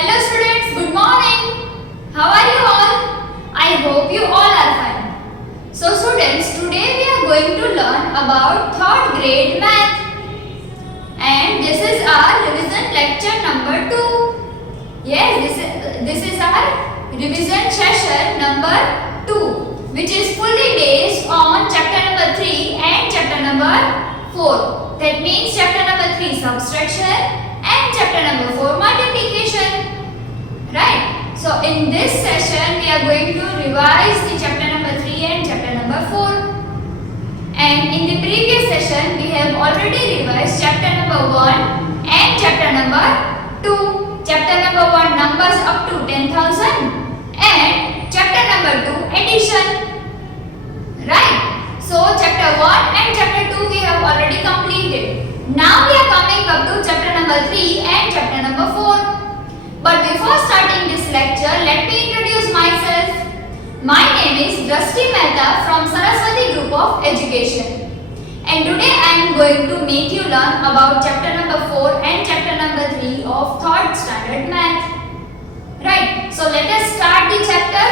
Hello students, good morning. How are you all? I hope you all are fine. So students, today we are going to learn about 3rd grade math. And this is our revision lecture number 2. Yes, this is our revision session number 2, which is fully based on chapter number 3 and chapter number 4. That means chapter number 3 subtraction and chapter number 4 multiplication. Right? So in this session we are going to revise the chapter number 3 and chapter number 4. And in the previous session we have already revised chapter number 1 and chapter number 2. Chapter number 1 numbers up to 10,000 and chapter number 2 addition. Right? So chapter 1 and chapter 2 we have already completed. Now we are coming up to chapter number 3 and chapter number 4. But before starting this lecture, let me introduce myself. My name is Drashti Mehta from Saraswati Group of Education. And today I am going to make you learn about chapter number 4 and chapter number 3 of 3rd standard math. Right, so let us start the chapter,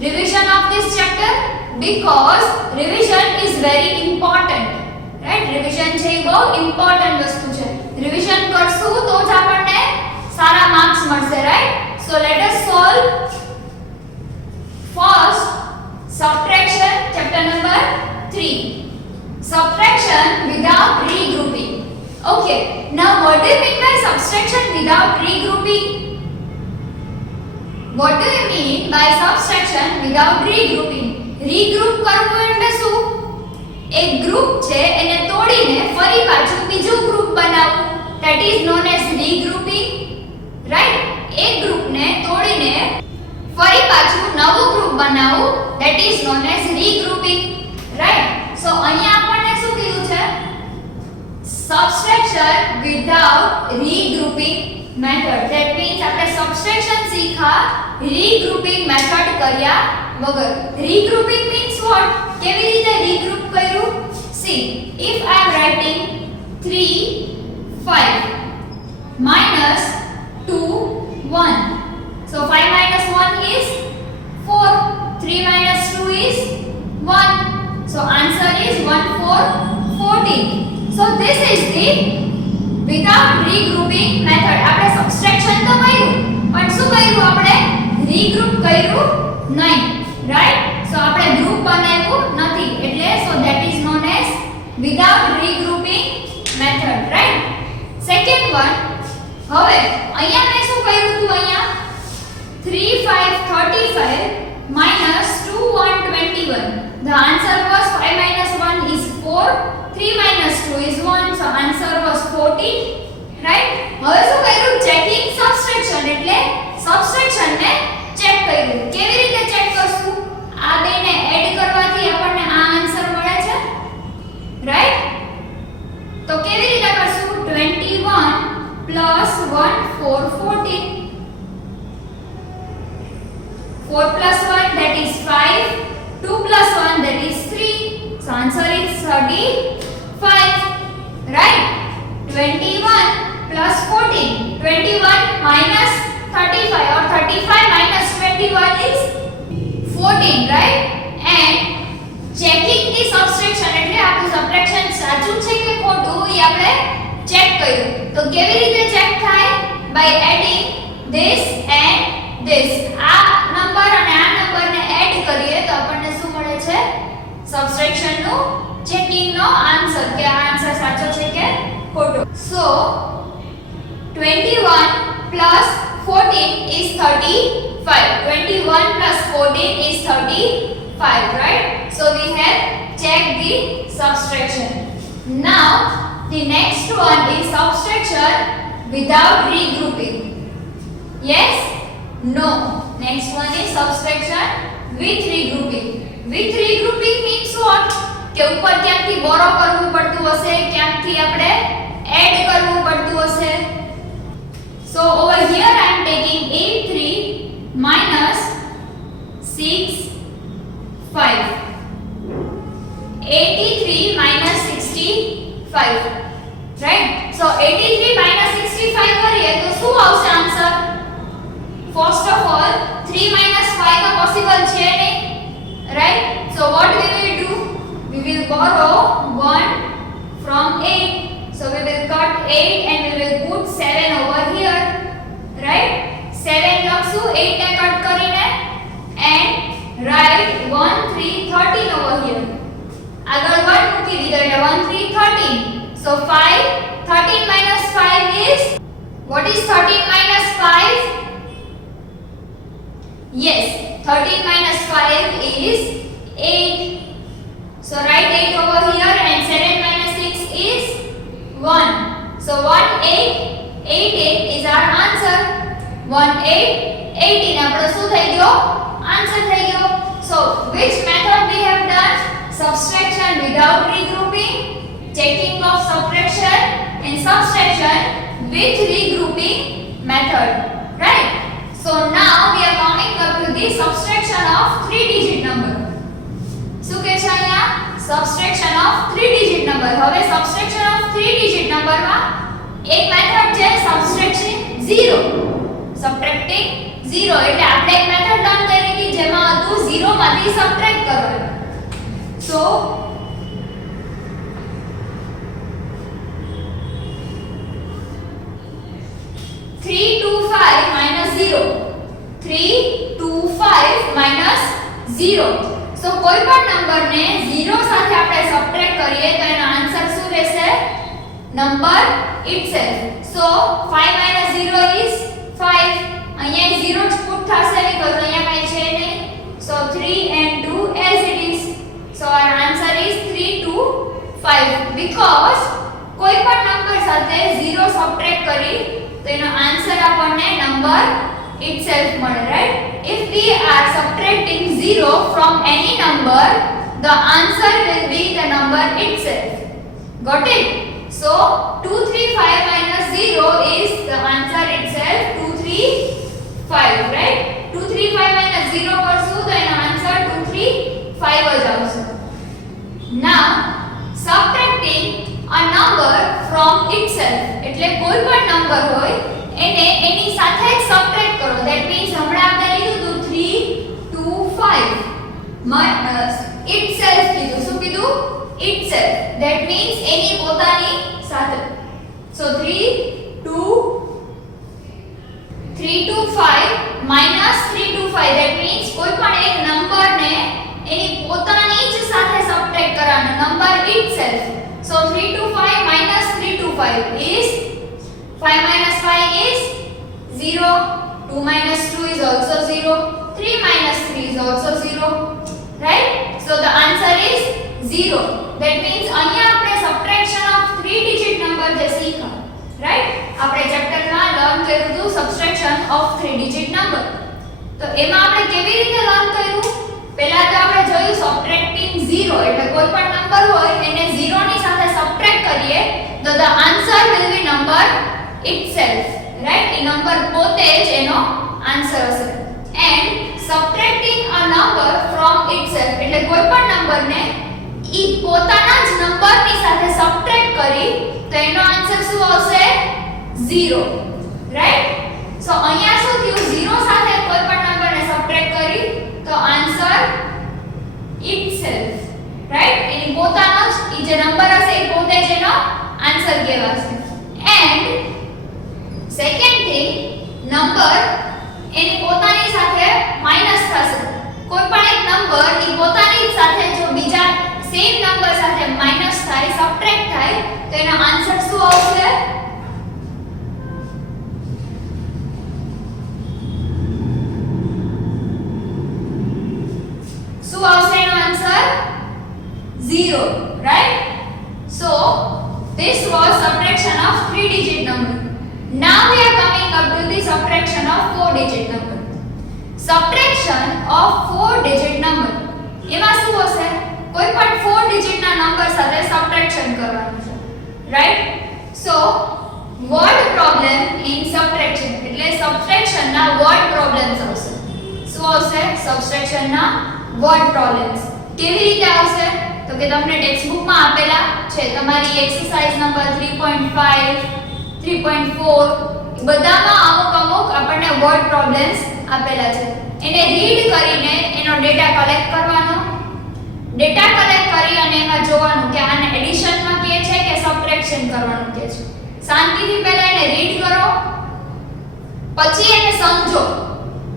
revision of this chapter, because revision is very important. Right, revision છે બહુ important વસ્તુ છે. Revision કરશું તો જ આપણને સારા marks મળશે. Right, so let us solve first subtraction chapter number 3. Subtraction without regrouping. Okay, now what do you mean by subtraction without regrouping? What do you mean by subtraction without regrouping? Regroup કરવું એટલે શું? એક group છે એને તોડીને ફરી પાછું બીજું ગ્રુપ બનાવવું, that is known as regrouping. Right, એક ગ્રુપને તોડીને ફરી પાછું નવું ગ્રુપ બનાવવું, that is known as regrouping. Right, so અહીંયા આપણને શું કીધું છે? Subtraction without regrouping method. That means આપણે subtraction શીખા, regrouping method કર્યા વગર. Regrouping means what? કેવી રીતે regroup કર્યું? See, if I am writing 3 5 minus 2 1, so 5 minus 1 is 4, 3 minus 2 is 1, so answer is 1 4 14. So this is the without regrouping method. આપણે subtraction તો કર્યું પણ શું કર્યું? આપણે regroup કર્યું નહીં. Right, so આપણે ગ્રુપ બનાવ્યું નથી, એટલે so that is known as without regrouping method. Right, second one. હવે અહીંયા મેં શું કર્યું હતું? અહીંયા 3 5 35 minus 2 1 21. The answer was 5 minus 1 is 4, 3 minus 2 is 1, so answer was 14. Right, હવે શું કર્યું? ચેકિંગ સબટ્રેક્શન, એટલે સબટ્રેક્શન ને ચેક કર્યું. કેવી રીતે ચેક કરશું? આ બેને એડ કરવાથી આપણને આ આન્સર મળે છે. રાઈટ, તો કેવી રીતે કરશું? 21 plus 1 4 14, 4 plus 1 that is 5, 2 plus 1 that is 3, so answer is 35. Right, 21 plus 14, 21 minus 35 or 35 minus 21 is 14. Right, and checking the subtraction, એટલે આપણું subtraction સાચું છે કે ખોટું એ આપણે ચેક કર્યું. તો કેવી રીતે ચેક થાય? by adding this and this. આ નંબર અને આ નંબરને એડ કરીએ તો આપણને શું મળે છે? subtraction નું ચેકિંગ નો આન્સર, કે આ આન્સર સાચો છે કે ખોટો. so 21 plus 14 is 35. 21 plus 14 is 35. Right, so we have checked the subtraction. Now the next one is subtraction without regrouping. Yes, no, next one is subtraction with regrouping. With regrouping means what? કે ઉપર ક્યાંકથી બોરો કરવું પડતું હશે, ક્યાંકથી આપણે add કરવું પડતું હશે. So over here I am taking 83 minus 6 5. 83 minus 65. Right, so 83 minus 65 કરીએ તો શું આવશે answer? So 5, 13 minus 5 is, what is 13 minus 5? Yes, 13 minus 5 is 8. So write 8 over here, and 7 minus 6 is 1. So 1, 8, 8, 8 is our answer. 1, 8, 18 આપણો શું થઈ ગયો? Answer થઈ ગયો. So which method we have done? Subtraction without regrouping, checking of subtraction, and subtraction with regrouping method, right? So now we are coming up to the subtraction of 3 digit number. શું કહે છે અહીંયા? subtraction of 3 digit number. હવે subtraction of 3 digit number માં એક method છે subtraction 0. subtracting 0 એટલે આપણે એક મેથડ લર્ન કરી હતી જેમાં હતું 0 માંથી સબટ્રેક્ટ કરવાનું. So 3 to 5 minus 0. 3 to 5 minus 0. So કોઈ પણ નંબરને 0 સાથે આપણે સબટ્રેક્ટ કરીએ તો એનો આન્સર શું રહેશે? Number itself. So 5 minus 0 is 5. અહીંયા 0 જ પુટ થશે because અહીંયા કાઈ છે નહીં. So 3 and 2 as it is. So our answer is 3 to 5 because કોઈ પણ નંબર સાથે 0 સબટ્રેક્ટ કરી તો એનો આન્સર આપણને નંબર itself મળે, right? If we are subtracting 0 from any number, the answer will be the number itself. Got it? So 235 minus 0 is the answer itself. 235, right? 235 minus 0 કરશું તો એનો આન્સર 235 જ આવશે. Now subtracting a number from itself એટલે કોઈ પણ number હોય એને એની સાથે જ સબટ્રેક્ટ કરો. That means હમણાં આપણે લીધું 3 to 5 itself કીધું. શું કીધું? itself. That means એની પોતાની સાથે. So 3 to 5 minus 3 to 5. That means કોઈ પણ એક નંબરને એની પોતાની જ સાથે સબટ્રેક્ટ કરવાનો. Number itself. So 3 to 5 minus 3 to 5 is 5 minus 5 is 0. 2 minus 2 is also 0. 3 minus 3 is also 0. Right? So the answer is 0. That means અહીંયા આપણે subtraction of 3 digit number જે શીખા. Right? આપણે ચેપ્ટર માં લર્ન કર્યું હતું subtraction of 3 digit number. તો એમાં આપણે કેવી રીતે લર્ન કર્યું? પહેલા તો આપણે જોયું subtracting 0 એટલે કોઈ પણ નંબર હોય એને 0 ની સાથે સબટ્રેક્ટ કરીએ તો the answer will be number itself, right? A number પોતે જ એનો આન્સર હશે. And subtracting a number from itself એટલે કોઈ પણ નંબરને ઈ પોતાના જ નંબરની સાથે સબટ્રેક્ટ કરી તો એનો આન્સર શું આવશે? 0, right? So અહીંયા શું થયું? 0 સાથે કોઈ પણ નંબરને સબટ્રેક્ટ કરી તો આન્સર itself, right? એની પોતાનો જ ઈ જે નંબર હશે એ પોતે જ એનો આન્સર કહેવાશે. And second thing, નંબર એની પોતાની સાથે માઈનસ થશે. કોઈ પણ એક નંબર ઈ પોતાની જ સાથે જો બીજા સેમ નંબર સાથે માઈનસ થાય, સબટ્રેક્ટ થાય તો એનો આન્સર શું આવશે? શું આવશે એનો answer? 0, right? So this was subtraction of 3 digit number. Now we are coming up to the subtraction of 4 digit number. Subtraction of 4 digit number. એમાં શું હશે? કોઈ પણ 4 digit ના નંબર સાથે subtraction કરવાનું છે, right? So word problem in subtraction એટલે subtraction ના word problems આવશે. શું આવશે? subtraction ના word problems. કેવી રીતે આવશે? તો કે તમને ટેક્સ્ટ બુક માં આપેલા છે તમારી એક્સરસાઇઝ નંબર 3.5 3.4 બધામાં અમુક આપણને વર્ડ પ્રોબ્લેમ્સ આપેલા છે. એને રીડ કરીને એનો ડેટા કલેક્ટ કરવાનો. ડેટા કલેક્ટ કરી અને એમાં જોવાનું કે આને એડિશન માં કહે છે કે સબટ્રેક્શન કરવાનું કહે છે. શાંતિથી પહેલા એને રીડ કરો, પછી એને સમજો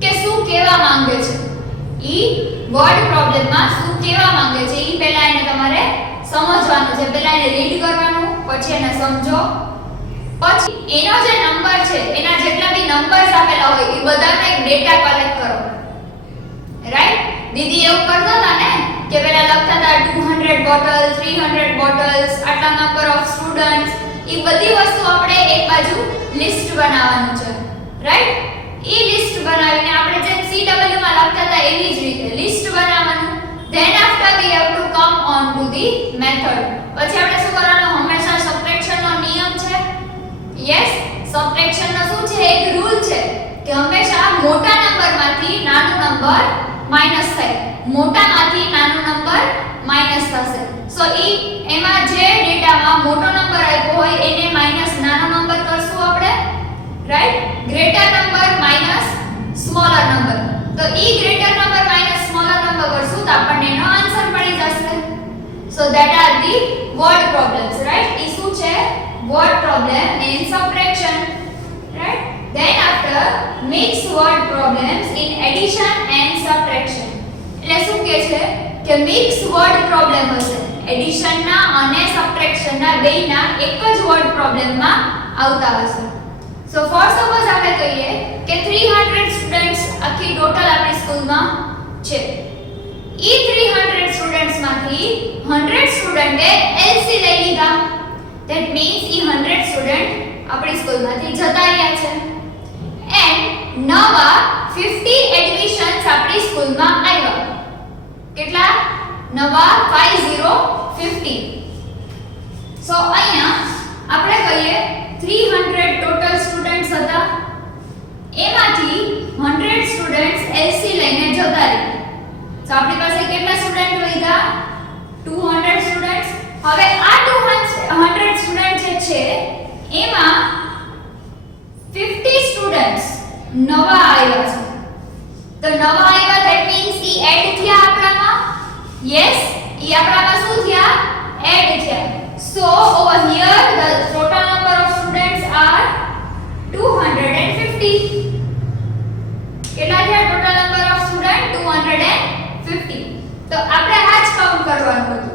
કે શું કહેવા માંગે છે. ઈ વર્ડ પ્રોબ્લેમ માં શું કહેવા માંગે છે ઈ પહેલા એને તમારે સમજવાનું છે. પહેલા એને રીડ કરવાનું, પછી એને સમજો, પછી એનો જે નંબર છે એના જેટલા બી નંબર્સ આપેલા હોય એ બધાનો એક ડેટા કલેક્ટ કરો. રાઈટ? દીદી એવું કરતા હતા ને કે પેલા લખતા હતા 200 બોટલ, 300 બોટલ્સ, આટલા નંબર ઓફ સ્ટુડન્ટ્સ. એ બધી વસ્તુ આપણે એક બાજુ લિસ્ટ બનાવવાનું છે. રાઈટ? એ લિસ્ટ બનાવીને આપણે જેમ CW માં લખતા હતા એવી જ રીતે લિસ્ટ બનાવવાનું. then after we have to come on to the method. પછી આપણે શું કરવાનું? હંમેશા સબટ્રેક્શન નો નિયમ છે. યસ, સબટ્રેક્શન નો શું છે? એક રૂલ છે કે હંમેશા મોટા નંબરમાંથી નાનો નંબર માઈનસ થાય, મોટામાંથી નાનો નંબર માઈનસ થશે. સો એમાં જે ડેટામાં મોટો નંબર આપ્યો હોય એને માઈનસ નાનો નંબર કરશું આપણે. Right? Greater number minus smaller number. તો greater number minus smaller number કરશું તો આપણને એનો આન્સર મળી જશે. So that are the word problems. Right? એ શું છે? Word problem in subtraction. Right? Then after mix word problems in addition and subtraction. એટલે શું કહે છે કે મિક્સ વર્ડ પ્રોબ્લેમ હશે. એડિશન ના અને સબટ્રેક્શન ના બેયના એક જ વર્ડ પ્રોબ્લેમમાં આવતા હશે. સો ફોર સપોઝ આપણે કહીએ કે 300 સ્ટુડન્ટ્સ આખી ટોટલ આપણી સ્કૂલમાં છે. 300 સ્ટુડન્ટ્સમાંથી 100 સ્ટુડન્ટે એલસી લઈ લીધા. ધેટ મીન્સ 100 સ્ટુડન્ટ આપણી સ્કૂલમાંથી જતા રહ્યા છે. એન્ડ નવા 50 એડમિશન્સ આપણી સ્કૂલમાં આવ્યા. કેટલા? નવા 50. સો અહીંયા આપણે કહીએ 300 ટોટલ સ્ટુડન્ટ્સ હતા, એમાંથી 100 સ્ટુડન્ટ્સ એલસી લઈને જતા રહ્યા. સો આપણી પાસે કેટલા સ્ટુડન્ટ વધ્યા? 200 સ્ટુડન્ટ્સ. હવે આ 200 સ્ટુડન્ટ જે છે એમાં 50 સ્ટુડન્ટ્સ નવા આવ્યા છે. તો નવા આવ્યા ધેટ મીન્સ ઈ એડ થયા આપણામાં. યસ, ઈ આપણામાં શું થયા? એડ થયા. So over here the total number of students are 250. કેટલા થયા ટોટલ નંબર ઓફ સ્ટુડન્ટ? 250. તો આપણે આ જ કાઉન્ટ કરવાનું હતું.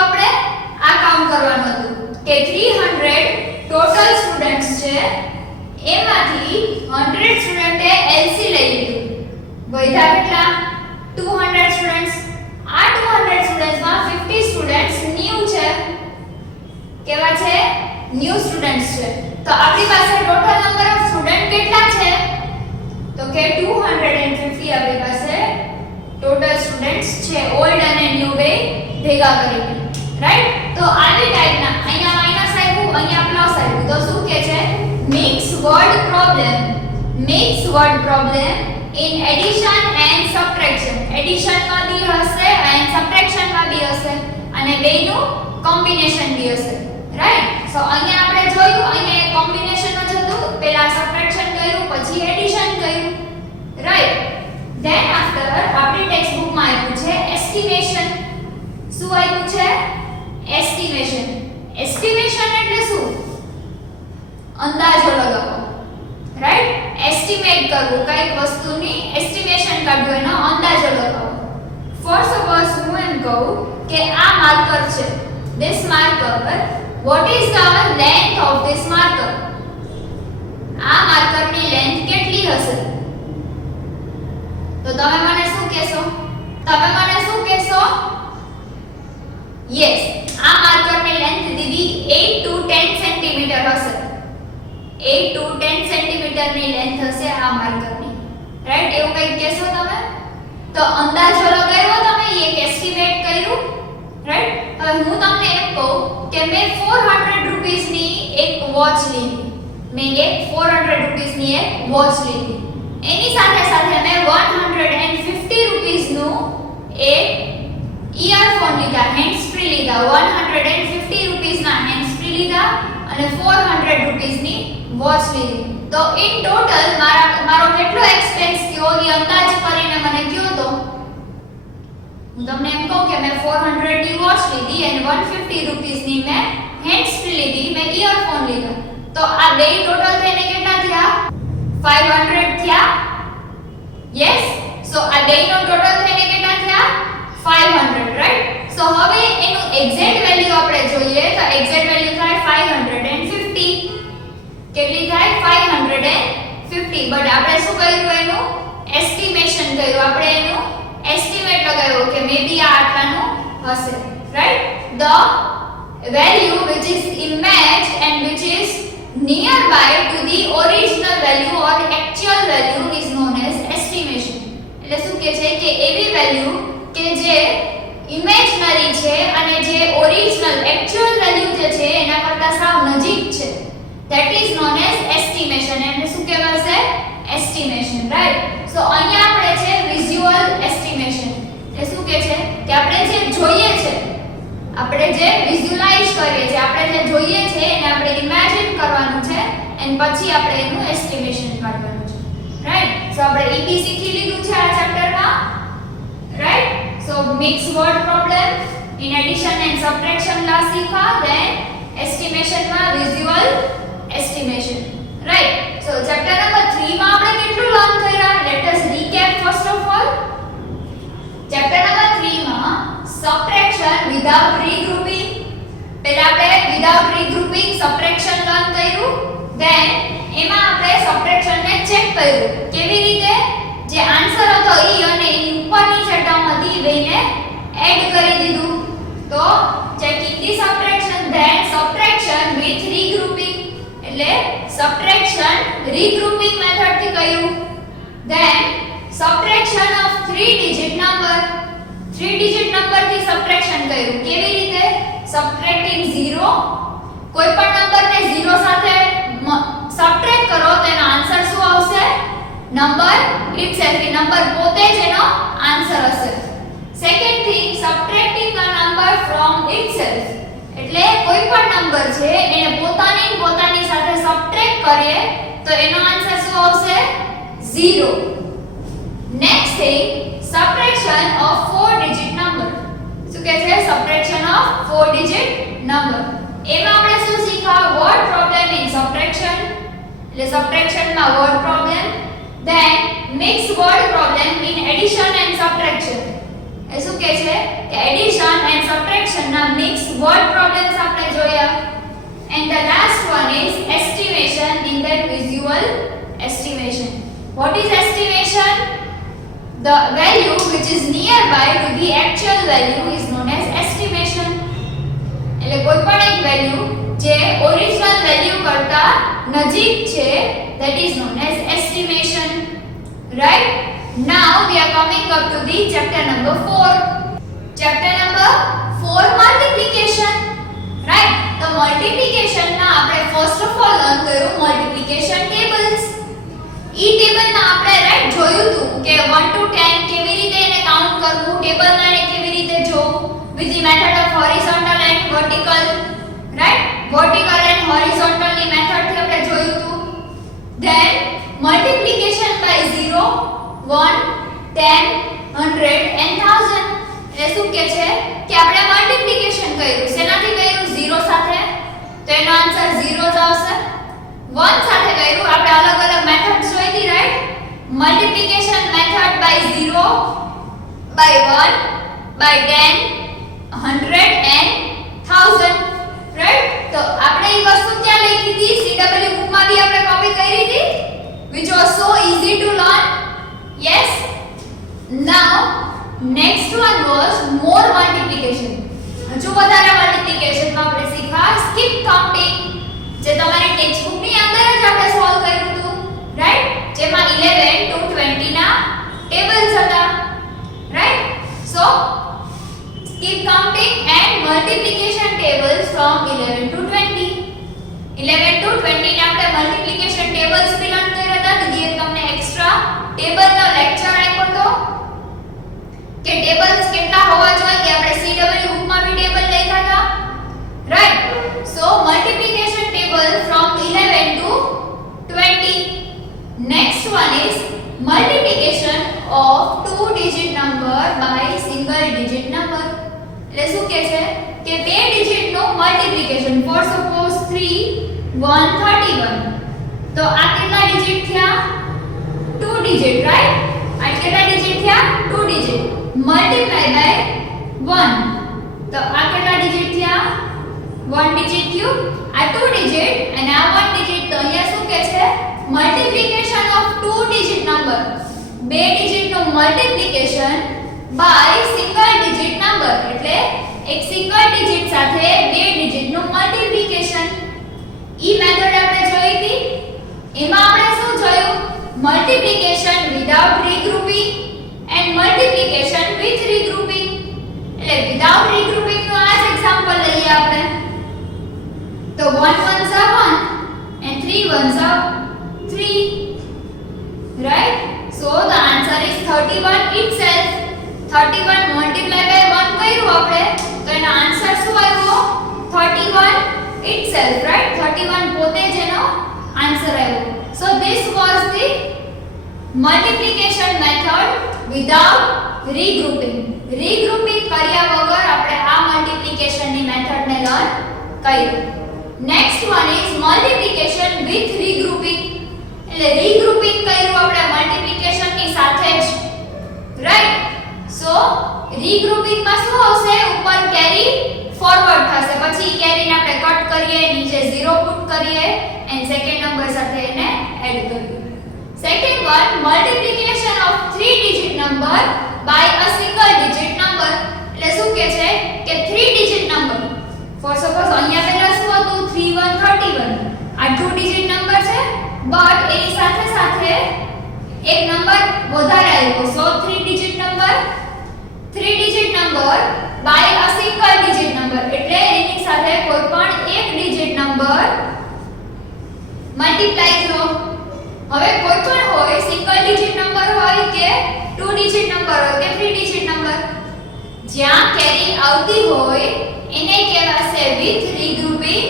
આપણે આ કાઉન્ટ કરવાનું હતું કે 300 ટોટલ સ્ટુડન્ટ્સ છે, એમાંથી 100 સ્ટુડન્ટે એલસી લઈ લીધું. વધ્યા કેટલા? 200 સ્ટુડન્ટ્સ. આ 200 સ્ટુડન્ટ્સમાં 50 સ્ટુડન્ટ્સ ન્યૂ છે. કેવા છે? ન્યૂ સ્ટુડન્ટ્સ છે. તો આપણી પાસે ટોટલ નંબર ઓફ સ્ટુડન્ટ કેટલા છે? તો કે 250 આપણી પાસે ટોટલ સ્ટુડન્ટ્સ છે, ઓલ્ડ અને ન્યૂ બે ભેગા કરીને. રાઈટ? તો આવી ટાઈપના અહીંયા માઈનસ આવ્યું, અહીંયા પ્લસ આવ્યું. તો શું કહે છે? Mix word problem in addition and subtraction. Addition માં બી હશે and subtraction માં બી હશે અને બેયનું કોમ્બિનેશન બી હશે. રાઈટ? સો અહીંયા આપણે જોયું, અહીંયા એક કોમ્બિનેશન જ હતું. પહેલા સબટ્રેક્શન કર્યું, પછી એડિશન કર્યું. રાઈટ? ધેન આફ્ટર આપણી ટેક્સ્ટ બુક માં આવ્યું છે એસ્ટિમેશન. શું આવ્યું છે? એસ્ટિમેશન. એસ્ટિમેશન એટલે શું? અંદાજો લગાવવો. રાઈટ? એસ્ટિમેટ કરવું, કઈક વસ્તુની એસ્ટિમેશન કાઢવું, એનો અંદાજો લગાવવો. ફોર સપોઝ હું એમ કહું કે આ માર્કર છે, this marker, what is the length of this marker? આ માર્કરની લેન્થ કેટલી હશે? તો તમે મને શું કહેશો? યસ, આ માર્કરની લેન્થ દીદી 8 to 10 સેન્ટીમીટર હશે. 8 to 10 સેન્ટીમીટરની લેન્થ હશે આ માર્કરની. રાઈટ? એવું કંઈક કહેશો તમે? તો અંદાજો લગાવ્યો તમે, એક એસ્ટિમેટ કર્યું. રાઈટ? હવે હું તમને એમ કહું કે મેં 400 રૂપિયાની એક વોચ લીધી. એની સાથે સાથે મેં 150 રૂપિયાનું એક ઇયરફોન લીધા, હેન્ડ્સ ફ્રી લીધા. 150 રૂપિયાના હેન્ડ્સ ફ્રી લીધા અને 400 રૂપિયાની વોચ લીધી. તો ઇન ટોટલ મારો કેટલો એક્સપેન્સ થયો એ અંદાજ કરીને મને કહો. તો હું તમને એમ કહું કે મેં 400 ની વોચ લીધી અને 150 રૂપિયાની મેં હેન્ડ્સ ફ્રી લીધી, મેં ઇયરફોન લીધા. તો આ બે ટોટલ થઈને કેટલા થયા? 500 થયા. યસ, સો આ બેનો ટોટલ થઈને કેટલા થયા? 500. રાઈટ? સો હવે એનું એક્ઝેક્ટ વેલ્યુ આપણે જોઈએ તો એક્ઝેક્ટ વેલ્યુ થાય 550 બટ આપણે શું કર્યું એનું એસ્ટિમેશન કર્યું આપણે એનું એસ્ટિમેટ લગાવ્યો કે મે બી આ આટલાનું હશે right the value which is imaged and which is nearby to the original value or actual value is known as estimation એટલે શું કહે છે કે એવી વેલ્યુ કે જે ઇમેજનરી છે અને જે ઓરિજિનલ એક્ચ્યુઅલ વેલ્યુ જે છે એના કરતા સાવ નજીક છે that is known as estimation એટલે શું કહેવાશે estimation right so અહીંયા આપણે છે visual estimation એટલે શું કહે છે કે આપણે જે જોઈએ છે આપણે જે વિઝ્યુઅલાઇઝ કરીએ છીએ આપણે જે જોઈએ છે એને આપણે ઇમેજિન કરવાનું છે અને પછી આપણે એનું એસ્ટિમેશન કાઢવાનું છે રાઈટ સો આપણે ઈપી શીખી લીધું છે આ ચેપ્ટરમાં right so mix word problem in addition and subtraction લા શીખા ધેન એસ્ટિમેશન માં visual estimation right so chapter number 3 માં આપણે કેટલું લર્ન કર્યા let us recap first of all chapter number 3 માં subtraction without regrouping પહેલા આપણે without regrouping subtraction લર્ન કર્યું then એમાં આપણે subtraction ને ચેક કર્યું કેવી રીતે જે આન્સર હતો ઈ અને એની ઉપરની જે ટર્મ હતી બેને એડ કરી દીધું તો checking the subtraction then subtraction with regrouping એટલે subtraction regrouping method થી કર્યું then subtraction of 3 digit number 3 digit number થી સબટ્રેક્શન કર્યું કેવી રીતે સબટ્રેક્ટિંગ 0 કોઈ પણ નંબર ને 0 સાથે સબટ્રેક્ટ કરો તો એનો આન્સર શું આવશે નંબર itself એ નંબર પોતે જ એનો આન્સર હશે second thing subtracting a number from itself એટલે કોઈ પણ નંબર છે એને પોતાની સાથે સબટ્રેક્ટ કરીએ તો એનો આન્સર શું આવશે 0 next thing subtraction of 4 digit number શું કહે છે subtraction of 4 digit number એમાં આપણે શું શીખા word problem in subtraction એટલે subtraction માં word problem then mixed word problem in addition and subtraction એ શું કહે છે કે addition and subtraction ના mixed word problems આપણે જોયા and the last one is estimation in that visual estimation what is estimation the value which is nearby to the actual value is known as estimation એટલે કોઈ પણ એક value જે original value કરતા નજીક છે that is known as estimation right now we are coming up to the chapter number 4 multiplication right the multiplication ના આપણે first of all learn કર્યું multiplication tables ઈ ટેબલ માં આપણે રાઈટ જોયું હતું કે 1 to 10 કેવી રીતે એને કાઉન્ટ કરવું ટેબલ માં એને કેવી રીતે જોવું with the method of horizontal and vertical right vertical and horizontal ની મેથડ થી આપણે જોયું હતું then multiplication by 0 1 10 100 and 1000 એટલે શું કહે છે કે આપણે મલ્ટીપ્લિકેશન કર્યું શેનાથી કર્યું 0 સાથે તો એનો આન્સર 0 જ આવશે 1 સાથે કર્યું આપણે અલગ અલગ મેથડ જોઈ હતી right multiplication method by 0 by 1 by 10 100 and 1000 right તો આપણે એ વસ્તુ ક્યાં લખી હતી CW બુકમાં બી આપણે કોપી કરી હતી which was so easy to learn yes now next one was more multiplication હજુ વધારે મલ્ટીપ્લિકેશન માં આપણે શીખા skip counting જે તમારી ટેક્સ્ટ બુક ની અંદર જ આપણે સોલ્વ કર્યું હતું રાઈટ જેમાં 11 to 20 ના ટેબલ્સ હતા right so skip counting and multiplication tables from 11 to 20 11 to 20 ને આપણે multiplication tables બી લર્ન કર્યા હતા દીદીએ તમને એક્સ્ટ્રા ટેબલ નો લેક્ચર આપ્યો હતો કે ટેબલ્સ કેટલા હોવા જોઈએ કે આપણે CW બુક માં બી ટેબલ લખ્યા હતા right so multiplication table from 11 to 20 next one is multiplication of two digit number by single digit number એટલે શું કહે છે કે બે ડિજિટ નો મલ્ટીપ્લિકેશન ફોર સપોઝ 3 131 તો આ કેટલા ડિજિટ થયા 2 ડિજિટ રાઈટ આ કેટલા ડિજિટ થયા 2 ડિજિટ મલ્ટીપ્લાય બાય 1 તો આ કેટલા ડિજિટ થયા 1 ડિજિટ થયું આ 2 ડિજિટ અને આ 1 ડિજિટ તો તો અહીંયા શું કહે છે multiplication of two digit number, બે ડિજિટ નું multiplication by single digit number, એટલે એક સિંગલ ડિજિટ સાથે બે ડિજિટ નું મલ્ટીપ્લિકેશન. ઈ મેથડ આપણે જોઈ હતી. એમાં આપણે શું જોયું? Multiplication without regrouping and multiplication with regrouping. એટલે વિધાઉટ રીગ્રુપિંગ નો આ જ એક્ઝામ્પલ લઈએ આપણે. તો 1 1s are 1 and 3 1s are 3, right? So the answer is 31 itself. 31 multiplied by 1 કર્યું આપણે તો એનો આન્સર શું આવ્યો? 31 itself, right? 31 પોતે જ એનો આન્સર આવ્યો. So this was the multiplication method without regrouping. Regrouping કર્યા વગર આપણે આ મલ્ટીપ્લિકેશન ની મેથડ ને લર્ન કર્યું. Next one is multiplication with regrouping. એટલે regrouping કર્યું આપણે મલ્ટીપ્લિકેશન ની સાથે જ, right? So regrouping માં શું આવશે? ઉપર કેરી ફોરવર્ડ થશે, પછી કેરી ને આપણે કટ કરીએ, નીચે 0 પુટ કરીએ એન્ડ સેકન્ડ નંબર સાથે એને એડ કરીએ. Second one, multiplication of 3 digit number by a single digit number. એટલે શું કહે છે કે 3 digit number, for suppose અહીંયા પહેલા શું હતું? 3 1 31. આ 2 digit number છે, બટ એની સાથે સાથે એક નંબર વધારે આવ્યો. સો 3 digit number by a single digit number, એટલે એની સાથે કોઈ પણ એક ડિજિટ નંબર મલ્ટીપ્લાય કરો. હવે કોઈ પણ હોય, સિંગલ ડિજિટ નંબર હોય કે 2 ડિજિટ નંબર હોય કે 3 ડિજિટ નંબર, જ્યાં કેરી આવતી હોય એને કહેવાશે વિથ રીગ્રુપિંગ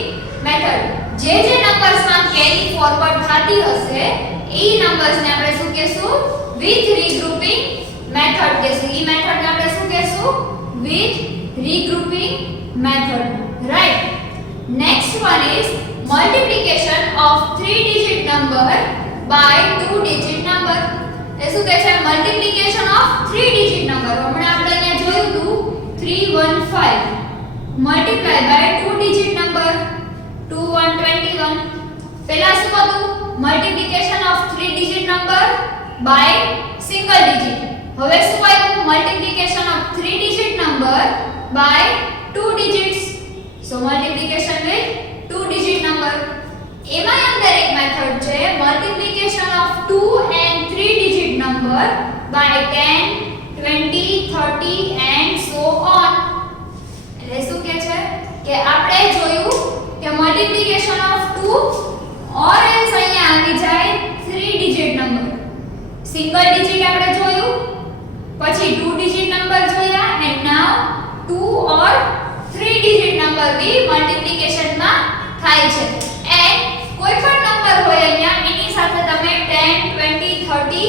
મેથડ. જે નંબર્સમાં કેરી ફોરવર્ડ થતી હશે એ નંબર્સને આપણે શું કહેશું? વિથ રીગ્રુપિંગ મેથડ કહેશું. ઈ મેથડને આપણે શું કહેશું? With regrouping method, right? Next one is multiplication of 3 digit number by 2 digit number. એ શું કહે છે? multiplication of 3 digit number. હમણાં આપણે અહીંયા જોયું હતું 315 multiply by 2 digit number 2 1 21. પહેલા શું હતું? multiplication of 3 digit number by single digit. હવે શું આવ્યું? multiplication of 3 digit number by 2 digits. So multiplication with 2 digit number. એમાં અંદર એક મેથડ છે multiplication of 2 and 3 digit number by 10 20 30 and so on. એટલે શું કહે છે કે આપણે જોયું કે multiplication of 2 or else અહીંયા આવી જાય 3 digit number. સિંગલ ડિજિટ આપણે જોયું, પછી 2 digit number જોયા and now 2 or 3 digit number B multiplication માં થાય છે. એન્ડ કોઈ પણ નંબર હોય અહીંયા એની સાથે તમે 10 20 30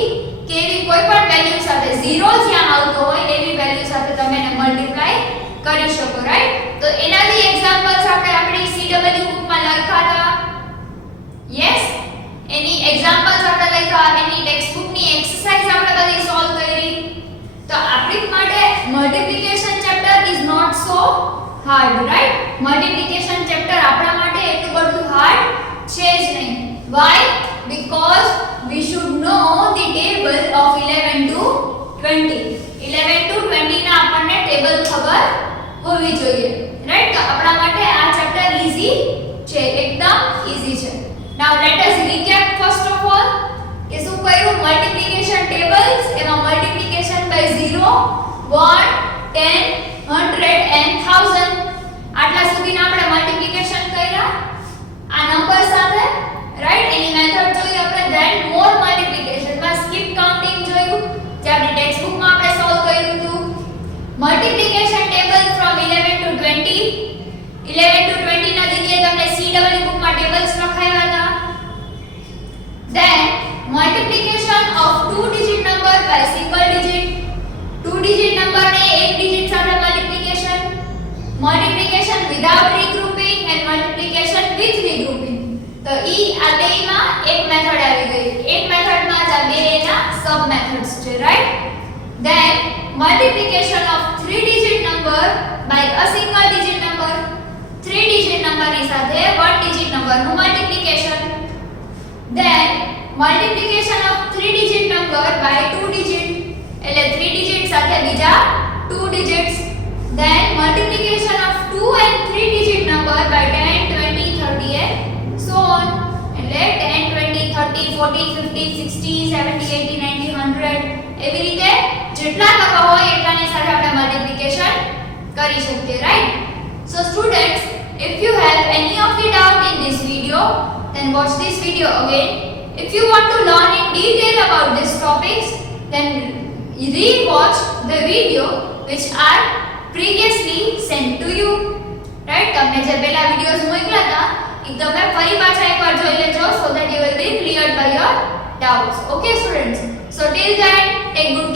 કે એવી કોઈ પણ વેલ્યુ સાથે 0 જ્યાં આવતો હોય એવી વેલ્યુ સાથે તમે એને મલ્ટીપ્લાય કરી શકો, રાઈટ? તો એના બી એક્ઝામ્પલ્સ આપણે આપણી CW બુકમાં લખ્યા હતા. યસ, એની એક્ઝામ્પલ્સ આપણે લખ્યા, એની ટેક્સ્ટ બુકની એક્સરસાઇઝ આપણે બધી સોલ્વ કરી. તો આપણી માટે multiplication chapter is not so hard, right? Multiplication chapter આપણા માટે એટલું બધું હાર્ડ છે જ નહીં. Why? Because we should know the table of 11 to 20. 11 to 20 ના આપણને ટેબલ ખબર હોવી જોઈએ, રાઈટ? તો આપણા માટે આ ચેપ્ટર ઈઝી છે, એકદમ ઈઝી છે. Now let us recap first of all કે શું કર્યું? મલ્ટીપ્લિકેશન ટેબલ્સ, એમાં મલ્ટીપ્લિકેશન બાય 0 1 10 100 and 1000. આટલા સુધીના આપણે મલ્ટીપ્લિકેશન કર્યા આ નંબર સાથે, રાઈટ? એની મેથડ જોઈ આપણે. ધેન મોર મલ્ટીપ્લિકેશન માં સ્કીપ કાઉન્ટિંગ જોયું, જે આપણી ટેક્સ્ટ બુકમાં આપણે સોલ્વ કર્યું હતું. Multiplication table from 11 to 20. 11 to 20 ના જગ્યાએ તમને CW બુકમાં ટેબલ્સ લખાયા હતા. Then multiplication of 2 digit number by single digit. 2 digit number ને એક ડિજિટ સાથે multiplication. Multiplication without regrouping and multiplication with regrouping. તો ઈ આ બેમાં એક મેથડ આવી ગઈ. એક મેથડમાં જ આ બે એના સબ મેથડ્સ છે, right? Then multiplication of 3 digit number by a single digit number. 3 digit number ની સાથે 1 digit number નું multiplication. then multiplication of 3 digit number by 2 digit એટલે 3 digit સાથે બીજા 2 digits, then multiplication of 2 and 3 digit number by 10 20 30 and so on એટલે 10 20 30 40 50 60 70 80 90 100 એવી રીતે જેટલા કરવા હોય એટલાની સાથે આપણે મલ્ટીપ્લિકેશન કરી શકીએ, right? So students, if you have any of the doubt in this video, then watch this video again. If you want to learn in detail about these topics, then re-watch the video which are previously sent to you, right? તમને જે પહેલા videos મોકલ્યા હતા એ તમે ફરી પાછા એકવાર જોઈ લેજો so that you will be cleared by your doubts. Okay students, so till then take good